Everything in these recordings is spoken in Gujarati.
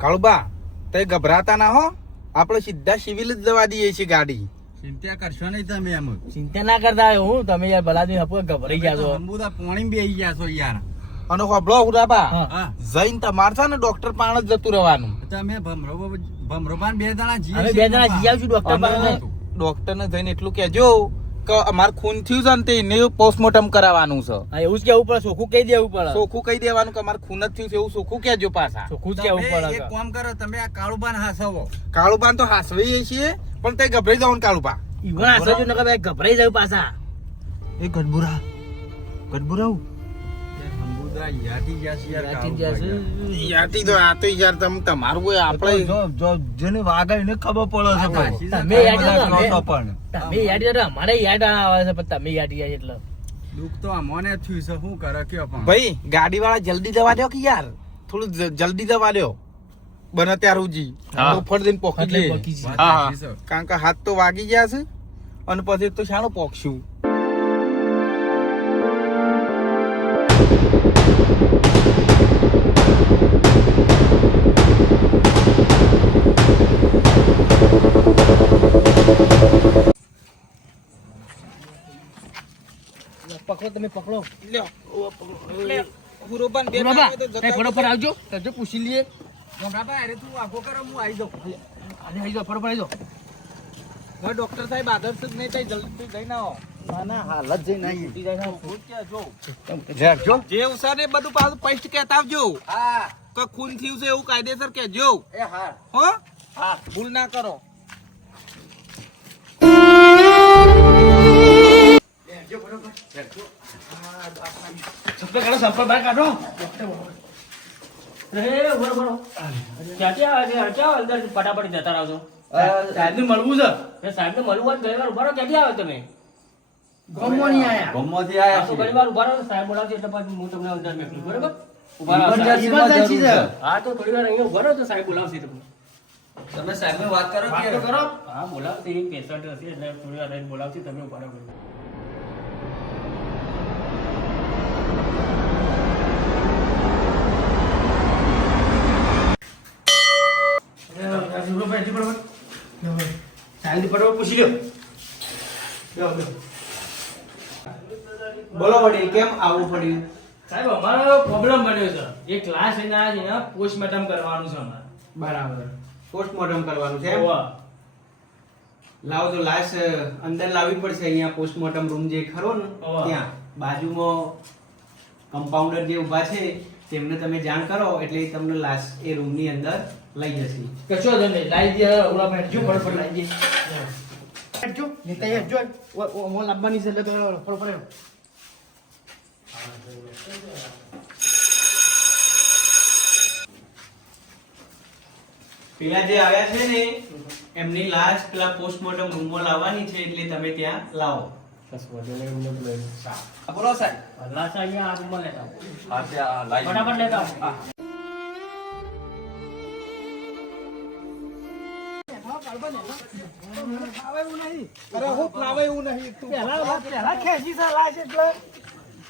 કાળુબા તે ગભરાતા ના હો. આપણે સીધા સિવિલ જ જવા દઈએ છીએ ગાડી. ચિંતા કરશો નહીં તમે એમ ચિંતા ના કરતા હોય હું તમે યાર ભલાદી હપો ગભરાઈ ગયા છો. અંબુદા પોણી બે ગયા છો યાર. અને હોબળો ઉડાબા જઈને તમારે છે ને ડોક્ટર પાણ જ જતું રહેવાનું. તમે ભમરો ભમરોબાન બે જણા જીએ અમે બે જણા અંબુદા. છું ડોક્ટર અને ડોક્ટર ને જઈને એટલું કહેજો કે અમાર ખૂન થયું છે ને તે એને પોસ્ટમોર્ટમ કરાવવાનું છે. હા એવું જ કેવું પડે સોખું કહી દેવું પડે. સોખું કહી દેવાનું કે અમાર ખૂન જ થયું છે એવું સોખું કહેજો પાછા. સોખું જ કેવું પડે એક કામ કરો તમે આ કાળુબાન હાસવો. કાળુબાન તો હાસવીએ છીએ પણ તે ગભરાઈ જવાનું કાળુબા. ઈવણ આસજો નકર ભાઈ ગભરાઈ જાવ પાછા. એ ગડબુરા. ગઢબુરા યાતી તો આ તો યાર તમ તમારું કોઈ આપણે જેને વાગાય એને ખબર પડે છે ભાઈ. તમે યાદ બધા કરો, કહો છો અમે- પણ. તમે યાદ કરો અમારે યાદ આવે છે પણ તમે યાદ રહ્યા એટલે. દુઃખ તો અમોને થયું છે શું કરે કયો પણ. ભાઈ ગાડી વાળા જલ્દી દવા દો કે યાર? થોડું જલ્દી દવા દો બને ત્યાં રૂજી ફળ દઈને પોકી લે. કારણ કે હાથ તો વાગી ગયા છે અને પછી તો શાનો પોકશું. પકડો તમે પકડો. લ્યો. હુરોબાન બે ફટોફટ આવજો કરજો પૂછી લઈએ. ગમરાબા, અરે તું આગો કરો હું આવી જાઉં. આજે આવી જાઓ ફટોફટ આવી હવે ડોક્ટર સાહેબ આદર્શ જ નહીં થાય જલ્દી જઈને આવો. ના ના હાલત જઈને આવીએ. જે. ઉસાને બધું પાછું પૈસ્ટ કહેતા આવજો હા. તો ખૂન થયું છે એવું કાયદેસર કહેજો. એ હા હો? હા ભૂલ ના કરો. સંપર્ક કરો સંપર્ક બહાર કાઢો. ફટાફટ જતા રહો છો. સાહેબને મળવું છે? સાહેબ ને મળવું ઘણી વાર ઊભા ક્યાંથી આવે તમે? ગમો નહીં આયા ગમમાંથી આયા તો ઘણી વાર ઊભા રહો સાહેબ બોલાવશે એટલે પછી હું તમને અંદર મોકલું બરોબર ઊભા રહો Emergency સાહેબ. માં જરૂર છે. હા તો થોડી વાર અહીંયા ઊભા રહો તો સાહેબ બોલાવશે તમને તમે સાહેબને વાત કરો કે કરો હા બોલાવશે એ પેશન્ટ હશે એટલે થોડી વાર રહીને બોલાવશે તમે ઊભા રહો બોલો વડીલ કેમ આવવું પડ્યું? સાહેબ અમારો પ્રોબ્લેમ બન્યો છે. એ ક્લાસ એના છે ને પોસ્ટમોર્ટમ કરવાનું છે અમારે. બરાબર. પોસ્ટમોર્ટમ કરવાનું છે લાવો તો લાવજો લાશ અંદર લાવવી પડશે અહીંયા પોસ્ટમોર્ટમ રૂમ જે ખરો ને ત્યાં. બાજુમાં કમ્પાઉન્ડર જે ઊભા છે તેમને તમે જાણ કરો એટલે તમને લાશ એ રૂમની અંદર લઈ જશે. કશો જ નહીં લાવી દે ઓલા ભાઈ જો ફટાફટ લાવી દે. હેઠજો નેતા હેઠજો જો ઓ લાવવાની છે એટલે તો ફટાફટ. પેલા જે આવ્યા છે ને એમની લાશ પેલા પોસ્ટમોર્ટમ રૂમમાં લાવવાની છે એટલે તમે ત્યાં લાવો. કશો વાંધો નહીં, એમને તો લઈ લો. આ બોલો સાહેબ. એવું સાહેબ તું પહેલા પહેલા ખેંચી હા, ત્યાં લાઈ.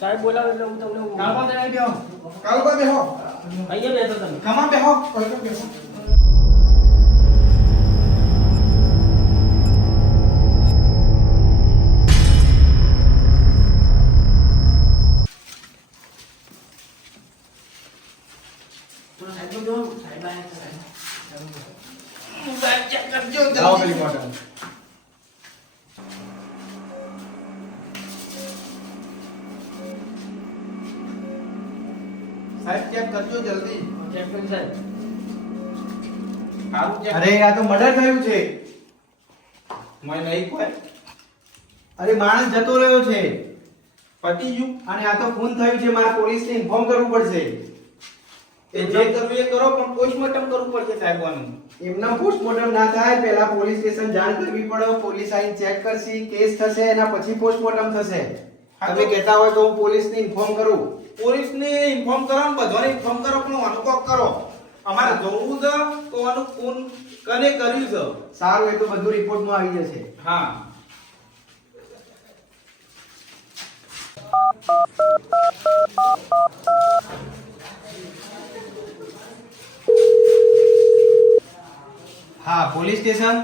સાહેબ બોલાવે એટલે હું તમને કાળુબા બેહો. અહીંયા બેસો તમે? કમા બેહો બેહો. થયું છે? મેં નહીં કોઈ અરે માણસ જતો રહ્યો છે. પતી ગયું અને આ તો ખૂન થયું છે મારે પોલીસને ઇન્ફોર્મ કરવું પડશે. એ જે કરવું એ કરો પણ પોસ્ટમોર્ટમ કરવું પડશે સાહેબ આનું. એમના પોસ્ટમોર્ટમ ના થાય પહેલા પોલીસ સ્ટેશન જાણ કરવી પડે પોલીસ આઈને ચેક કરશે કેસ થશે એના પછી પોસ્ટમોર્ટમ થશે. તમે કહેતા હોય તો હું પોલીસને ઇન્ફોર્મ કરું. પોલીસને ઇન્ફોર્મ કરો ને બધાને ઇન્ફોર્મ કરો પણ આનું કરો. અમારે જવું છે તો આનું ખૂન કને કર્યું છે? સારું એ તો બધું રિપોર્ટમાં આવી જશે. હા. હા પોલીસ સ્ટેશન?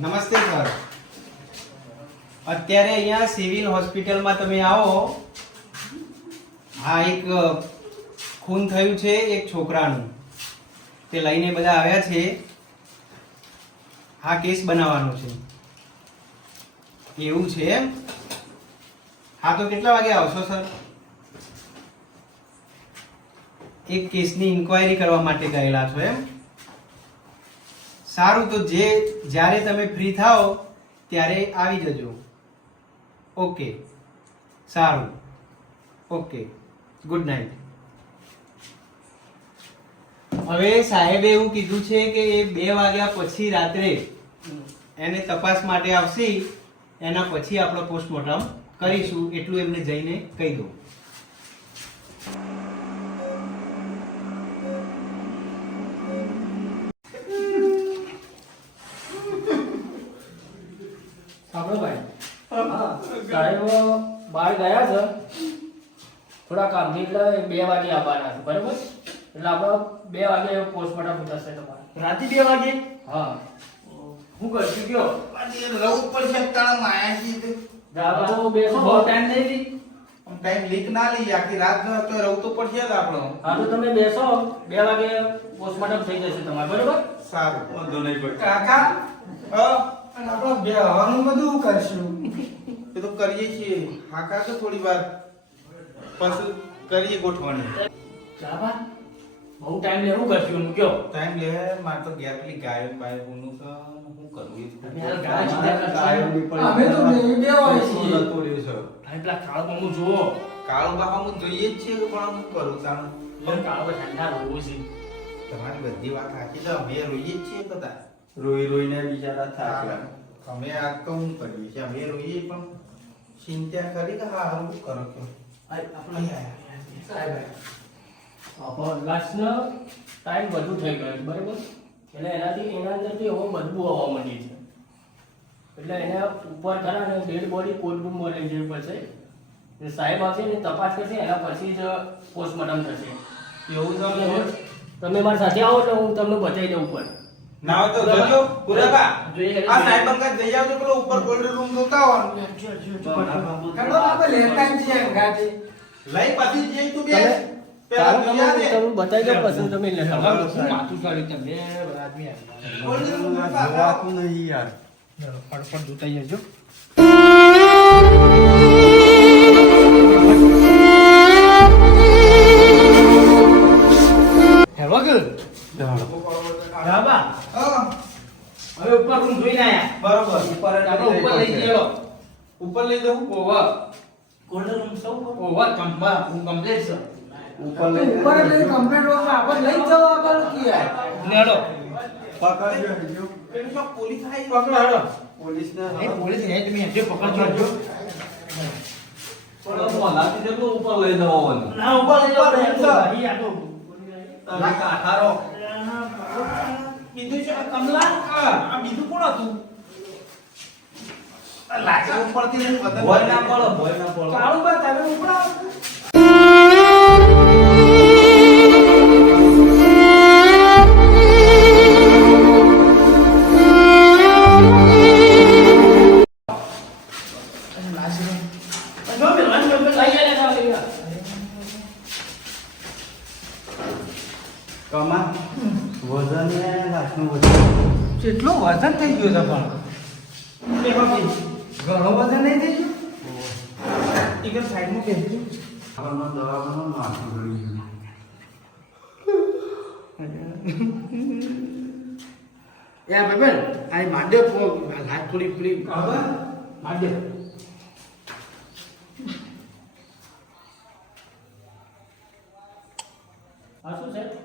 નમસ્તે સર. અત્યારે અહીંયા સિવિલ હોસ્પિટલમાં તમે આવો. હા એક ખૂન થયું છે એક છોકરાનું. તે લઈને બધા આવ્યા છે. હા કેસ બનાવવાનો છે. એવું છે હા, તો કેટલા વાગે આવશો, સર? એક કેસની ઇન્ક્વાયરી કરવા માટે ગયેલા છો એમ? સારું, તો જે, જ્યારે તમે ફ્રી થાઓ, ત્યારે આવી જજો. ઓકે સારું. ઓકે ગુડ નાઇટ હવે સાહેબે એવું કીધું છે કે એ બે વાગ્યા પછી રાત્રે એને તપાસ માટે આવશે, એના પછી આપણે પોસ્ટમોર્ટમ કરીશું, એટલું એમને જઈને કહી દો સાંભળો ભાઈ. હા, સાહેબ બહાર ગયા છે. થોડા કામથી એટલે બે વાગે આવવાના છે, બરાબર? એટલે આપણે બે વાગે પોસ્ટમોર્ટમ થશે તમારે. રાતે બે વાગે? હા. હું કરશું કયો? ઉપર છે તારા માયા છે જાગો બેસો બહુ ટાઈમ નહીં લી ટાઈમ લીક ના લઈ આખી રાત નો તો રહું તો પડશે જ આપણો. હા તો તમે બેસો. બે વાગે પોસ્ટમોર્ટમ થઈ જશે તમારે બરાબર? સારું. વાંધો નહીં પડે કાકા હા અને આપણે બેહવાનું બધું કરશું? એ તો કરીએ છીએ. હા કાકા થોડી વાર. પછી કરીએ ગોઠવણી. જાબા બહુ ટાઈમ લેવું કરશું? હું કયો ટાઈમ લે માર તો ગેપ લી ગાયો બાય હું તો હું કરું એ તમે હાલ ગાય ચિંતા કરતા અમે તો બે બે હોય છીએ. જતો રહ્યો છે આ પેલા કાળો બામુ જુઓ. કાળો બામુ જોઈએ જ છે પણ હું કરું તાણ. એટલે કાળો ઠંડા રોવો છે. તમારી બધી વાત સાચી તો અમે રોઈએ જ છીએ બધા. રોઈ રોઈને બિચારા થાક્યા. અમે આ તો હું કરીએ છીએ અમે રોઈએ પણ ચિંતા કરી કે હા હું કરો કે. લાસ્ટનો ટાઈમ વધુ થઈ ગયો છે બરાબર? એટલે એનાથી એના અંદરથી એવો બદબુ આવવા માંડી છે. એટલે એને ઉપર ખરા ને ડેડ બોડી કોર્ટરૂમમાં લઈ જવી પડશે ને સાહેબ આવશે ને તપાસ કરશે એના પછી જ પોસ્ટમોર્ટમ થશે. એવું છે તમે મારી સાથે આવો એટલે હું તમને બતાવી દઉં ઉપર. ના હોય તો જોજો પુરાબા આ સાહેબ અંકલ જઈ આવજો પેલો ઉપર ગોલ્ડ રૂમ જોતા લેતા. લઈ પછી જઈ તું બે. તમે- તમે બતાવી દઉં પછી તમે લેતા. માથું ચડી તમે આદમી ગોલ્ડ રૂમ જોતા હતા. જોવાતું નહીં યાર ફટફટ જોતાઈ જજો. હેલો કે રાબા હવે ઉપર રૂમ જોઈને આયા. બરોબર. આપણે ઉપર લઈ ગયેલો ઉપર લઈ જવું? ઓવર. ગોલ્ડન રૂમ સૌ ઓવર કમ્પા કમ્પ્લીટ છે. ઉપર એટલે કમ્પ્લીટ રોગ આપણે લઈ જવા આગળ કિયા નેડો. પકડજો હજુ પેલું પોલીસ આવી પકડો હેડો. પોલીસને એ પોલીસ હે તમે હજુ પકડજો. પણ મોલાથી જેટલું ઉપર લઈ જવાનું ના ઉપર લઈ ઉપર ઉપર લઈ ભાઈ આ તો તમે કાઠારો બીજું છે કમલા આ બીજું કોણ હતું? લાગે. ઉપરથી પતંગ ભોય ના પડો ભોય ના પડો. કાળું બા તમે ઉપડાવો જો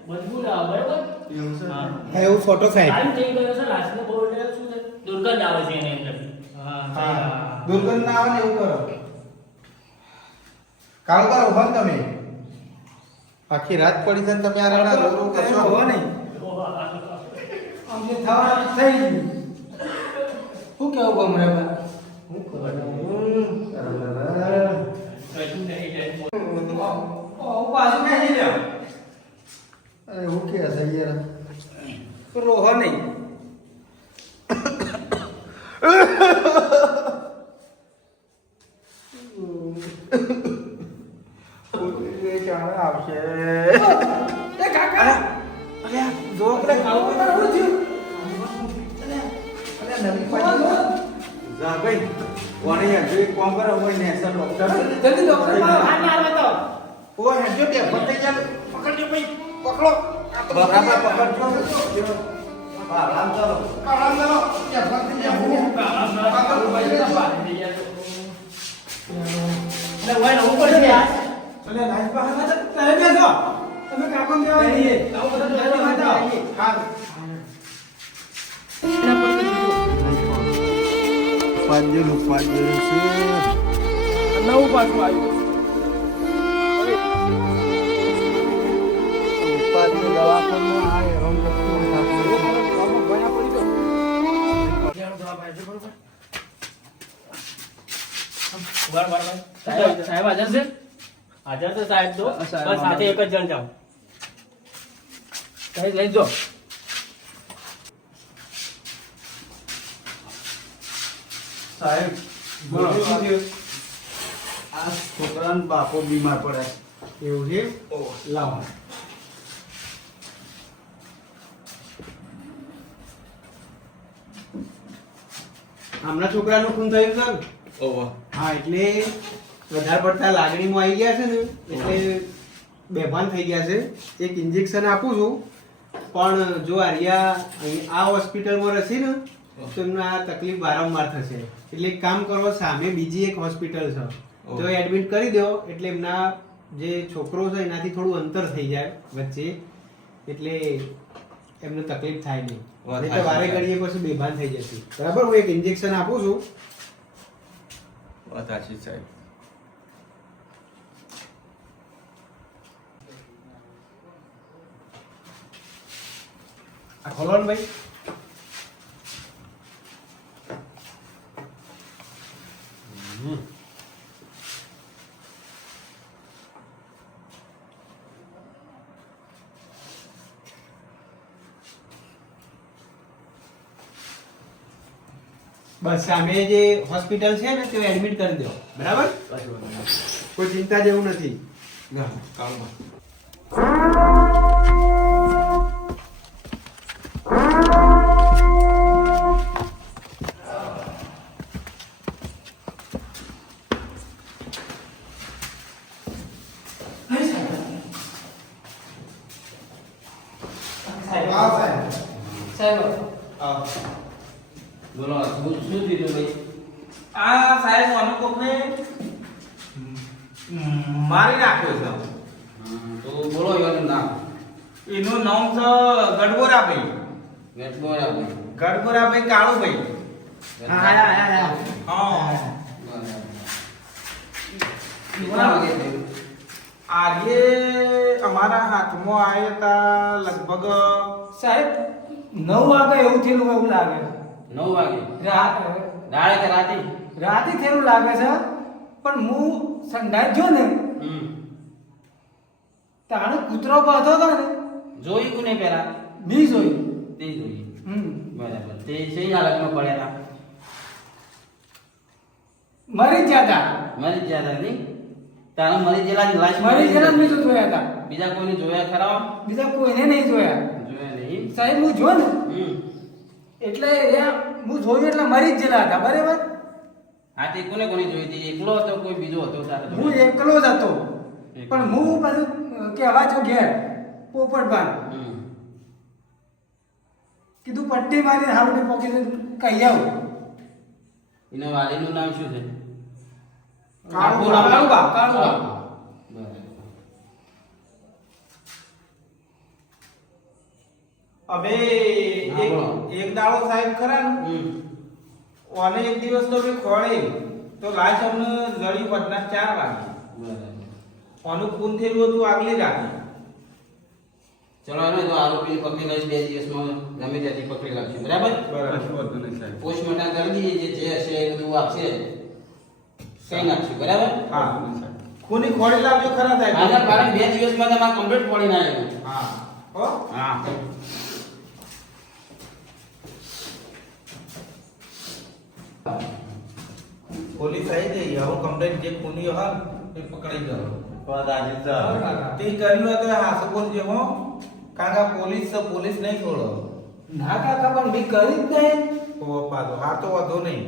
બદબુ ના આવે બરાબર? હા. હા, એવું ફોટો સાહેબ ટાઈમ થઈ ગયો છે લાસ્ટનો બહુ એટલે શું છે? દુર્ગંધ આવે છે એની અંદર હા દુર્ગંધ ના આવે ને એવું કરો. કાળ ઊભા ને તમે. આખી રાત પડી છે ને તમે આ રાડા રો રો કરશો હો નહીં. આમ જે થવાનું થઈ શું કેવું ગમ રે હું ખબર કશું નહીં જાય ઓ પાછું નહીં લ્યો અરે હું કે છે યાર તો રોહો નહીં આવશે એ કાકા અરે જો કે આવું તારું થયું અરે નવી પાછી જા ભાઈ કોને યાર જો એક કામ કરો હોય ને સર ડોક્ટર જલ્દી ડોક્ટરમાં હાથ મારવા તો ઓ હેડજો બે ફટઈ જા પકડજો ભાઈ પકડો. બરાબર પકડજો. આરામ કરો. આરામ કરો. બે ફટઈ જા પકડો ભાઈ એટલે વાય પડશે યાર અલે લાઈફ પાસે તમે બેસો તમે કાકો ને દેવા જઈએ આવું બધું બતાવો હા પાંજેલું પાંજેલું છે. નવું પાછું આવ્યું. સાહેબ સાહેબ હાજર છે હાજર છે સાહેબ તો સાથે એક જ જણ જાઓ સાહેબ લઈ જો સાહેબ બોલો, શું થયું? આ છોકરાનો બાપો બીમાર પડે એવું છે? લાવો. હમણાં છોકરાનું ખૂન થયું છે? ને? ઓહો. હા એટલે વધારે પડતા લાગણીમાં આવી ગયા છે ને એટલે બેભાન થઈ ગયા છે. એક ઇન્જેક્શન આપું છું પણ જો આર્યા અહીં આ હોસ્પિટલમાં રહેશે ને તો એમને આ તકલીફ વારંવાર થશે. એટલે એક કામ કરો સામે બીજી એક હોસ્પિટલ છે. તો એડમિટ કરી દો એટલે એમના જે છોકરો છે એનાથી થોડું અંતર થઈ જાય વચ્ચે. એટલે એમને તકલીફ થાય નહીં. તો વારે કરીએ ઘડીએ પછી બેભાન થઈ જશે. બરાબર હું એક ઇન્જેક્શન આપું છું. વાત સાચી સાહેબ. ખોલો ને ભાઈ. બસ સામે જે હોસ્પિટલ છે ને તે એડમિટ કરી દો. બરાબર? કોઈ ચિંતા જેવું નથી. ના કામમાં સાહેબ. સાહેબ. આવ બોલો શું શું દીધું ભાઈ? આ સાહેબ મને કોકને મારી નાખ્યો છે. તો બોલો એનું નામ. એનું નામ છે ગડબોરાભાઈ. ગડબોરાભાઈ. ભાઈ ગડબોરાભાઈ કાળુભાઈ. હા હા હા થયું? આજે અમારા હાથમાં આવ્યા હતા લગભગ સાહેબ નવ વાગે એવું થયેલું એવું લાગે. નવ વાગે. રાત દાડે કે રાતે? રાતે થેરું લાગે છે પણ હું સંડાસ જો ને હમ. તાણે કૂતરો બાંધો હતો ને જોયું કોને પેલા ની જોયું. તે જોઈ હમ. બરાબર. તે સહી હાલતમાં હતા? મરી જ જતા મરી જ ગયા હતા નહીં તારા મરી જેલા ની લાશ મરી જેલા મેં જોયા હતા. બીજા કોઈને જોયા ખરા? બીજા કોઈને નહીં જોયા. જોયા નહીં. સાહેબ હું જો ને એટલે એ હું જોયું એટલે મરી જ ગયેલા હતા બરાબર? હા તે કોને કોને જોઈ? હતી એકલો હતો કોઈ બીજો હતો હું? એકલો જ હતો. પણ હું પાછું કહેવા છો ઘેર પોપટભાન કીધું પટ્ટી મારી હાવડી પોકી કહી આવું. એના વાલીનું નામ શું છે? કાળુબા. કાળુબા, કાળુબા. બરાબર. હવે એક એક દાડો સાહેબ ખરા ને? ઓને એક દિવસ તો મેં ખોળી. તો લાશ અમને લડી વધના ચાર વાગે. બરાબર. આનું ખૂન થયેલું હતું આગલી રાતે. ચલો એને તો આરોપી પકડી લઈશ બે દિવસમાં. ગમે ત્યાંથી પકડી લાવશું. બરાબર? બરાબર. પોસ્ટમોર્ટમ કરી દઈએ જે જે હશે એ બધું આપશે. કઈ નાખશું. બરાબર? હા. ખૂની ખોળી લાવજો ખરા સાહેબ. કારણ બે દિવસમાં તમારે કમ્પ્લીટ પડી ના આવ્યું. હા. હો? હા. પોલીસ આવી ગઈ હવે કમ્પ્લેન જે ખૂની હા એ પકડી કાકા. તે કર્યું હતું તો હાસો બોલજો હો કારણ કે પોલીસ પોલીસ નહીં છોડો. ના કાકા પણ મેં કરી જ નહીં ઓ પાછો હા તો વાંધો નહીં.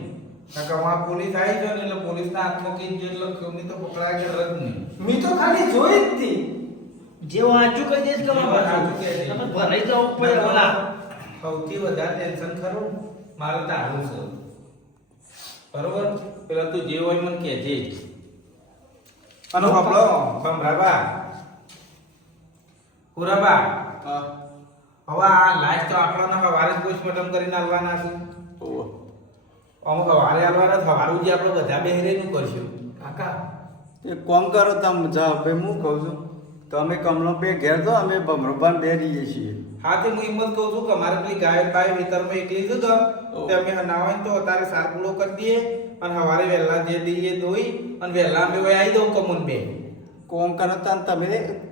કાકા વા પોલીસ આવી જાય ને એટલે પોલીસના હાથમાં કઈ જે એટલે ખૂની તો પકડાય કે રદ નહીં. મેં તો ખાલી જોઈ જ હતી. જે વાંચું કહી દઈશ કે જે તમે ભરાઈ જાવ ઓલા સૌથી વધારે ટેન્શન ખરું મારે તારું છે. બરોબર? પેલા તું જે હોય મને કહેજે અને કપડો સંભરાબા પુરાબા હવે આ લાઈફ તો આપણાના વારે જ પોસ્ટમોર્ટમ કરીને આલવાના છે. અમુક સવારે આવવાના સવારે જે આપણે બધા બેહરેનું કરશું. કાકા એક કોમ કરો તમે જાઓ. ભાઈ હું કહું છું? તમે કમલો બે ઘેર તો અમે ભમરૂબાન બે રહીએ છીએ. હા તે હું એમ જ કહું છું કે અમારે પેલી ગાય બાય ખેતરમાં એકલી છે તો તે અમે હનાવાય તો અત્યારે સારપુડો કરી દઈએ અને સવારે વહેલા જે દઈએ દોઈ અને વહેલા અમે વહી આવી દઉં કમુન બે. કોમ કરો તાન તમે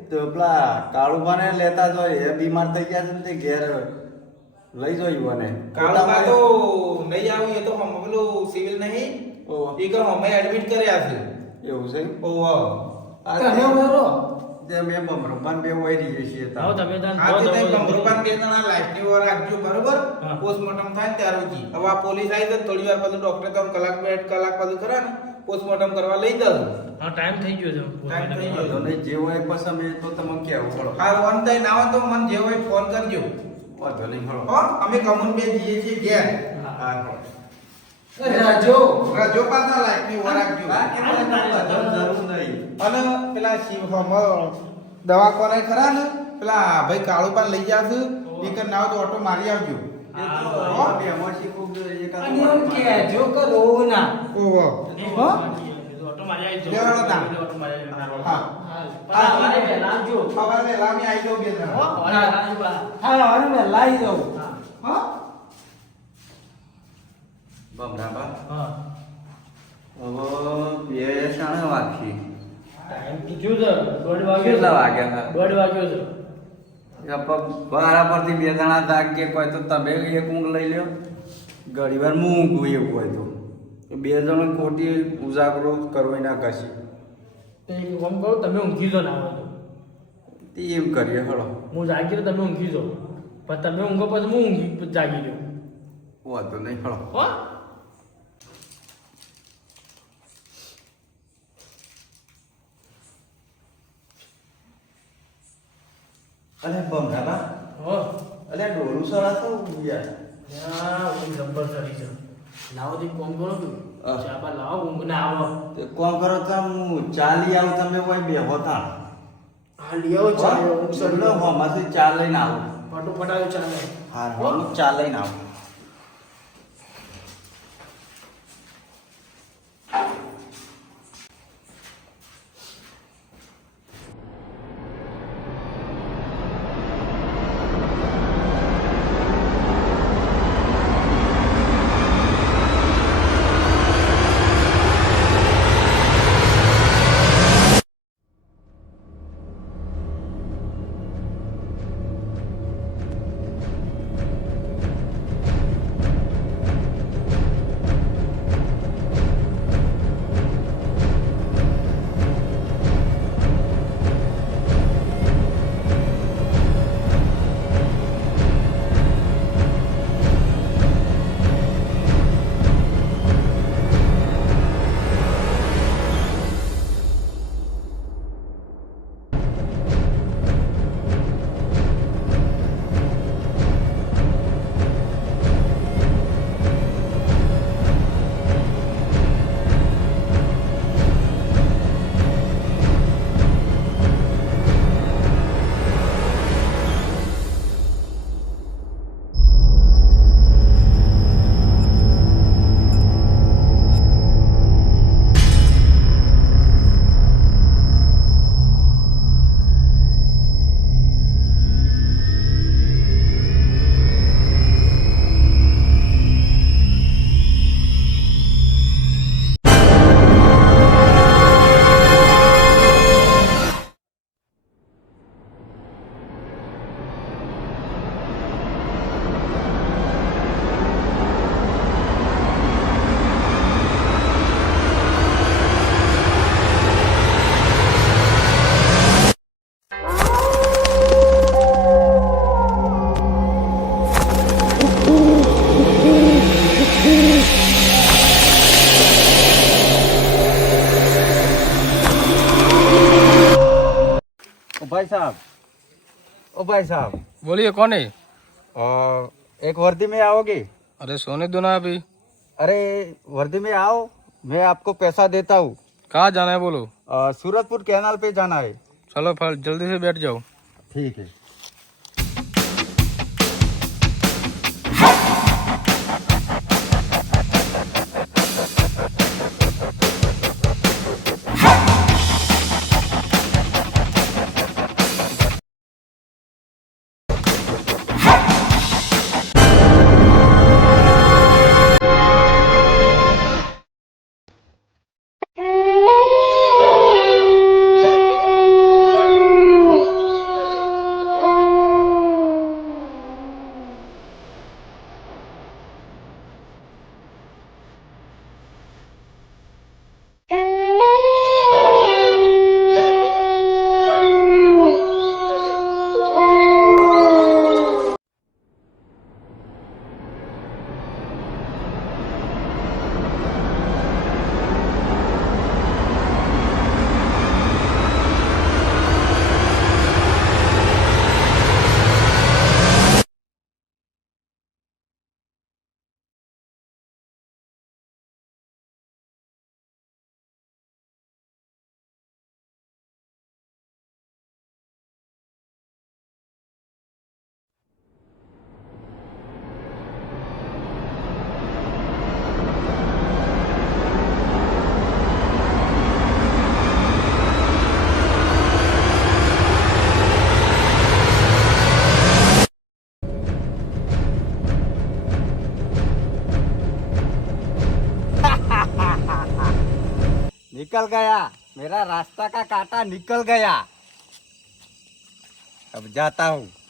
તો પેલા કાળુભાને લેતા જો એ બીમાર થઈ ગયા છે ને તે ઘેર લઈ જોઈ મને કાળુભા તો નહીં આવ્યું એ તો હમ પેલું સિવિલ નહીં. એ કર અમે એડમિટ કર્યા છે. એવું છે? ઓહો આ તમે તે- બરો તે અમે ભમરૂબાન બે છીએ. તમે તાન હા તે કહો તઈ તો કમરુપાન બે જણા વાર રાખજો બરોબર? હા. પોસ્ટમોર્ટમ થાય ને ત્યાર પછી હવે આ પોલીસ આવી જાય થોડી વાર પછી ડોક્ટર તો કલાક બે કલાક પછી ખરા ને પોસ્ટમોર્ટમ કરવા લઈ જાવ હા ટાઈમ થઈ ગયો છે. ટાઈમ થઈ ગયો. તો નહીં, જે હોય પછી અમે તો તમે કહેવું પડો. હા વન થાય ના હોય તો મને જે હોય ફોન કરજો. વાંધો નહીં હો અમે કમન બે જઈએ છીએ ઘેર. હા. હળો. રાજો રજો પાછા લાઈફની વાર રાખજો હા, કે મને વાંધો જરૂર નહીં. અને પેલા શિવ હમ દવાખાને ખરા ને? પેલા ભાઈ કાળુપાન લઈ જાશે એ કર ના હોય તો ઓટો મારી આવજો. એ તો હો? છે. લાવી હા હા. હવે બે શાણે વાગી. ટાઈમ તો થયો છે. દોઢ વાગ્યો કેટલા વાગ્યા હતા? દોઢ વાગ્યો છે. બહાર પરથી બે જણા જાગ કે કોઈ તો તમે એક ઊંઘ લઈ લ્યો. ઘણી વાર હું ઊંઘું એવું હોય તો. બે જણ ખોટી ઉજાગરો કરવી ના કશી. તો કામ તમે ઊંઘી લો ના હોય તે એમ કરીએ હળો. હું જાગી તમે ઊંઘી જાઓ પણ તમે ઊંઘો પછી હું ઊંઘી જાગી લો વાંધો નહીં હળો. હો? અરે ભમરાબા હો. અરે ડોલું સળા તો ઉયા ના ઊંઘ જબ્બર સળી છે. લાવો દી કોમ કરો તું. ચાબા લાવો ઊંઘ ના આવો. તે કોમ કરો તો હું ચાલી આવું તમે કોઈ બે હોતા હા આવો ચા ઊંઘ સરી હો હોમાંથી ચા લઈને આવું. ફટોફટ આવ્યો ચાલે હા હું ચા લઈને આવું. भाई साहब। ओ भाई साहब। बोलिए कौन है? आ, एक वर्दी में आओगे? अरे सोने दो ना अभी। अरे वर्दी में आओ मैं आपको पैसा देता हूँ। कहाँ जाना है बोलो। सूरतपुर कैनाल पे जाना है। चलो फल जल्दी से बैठ जाओ। ठीक है। निकल गया मेरा रास्ता का कांटा निकल गया अब जाता हूँ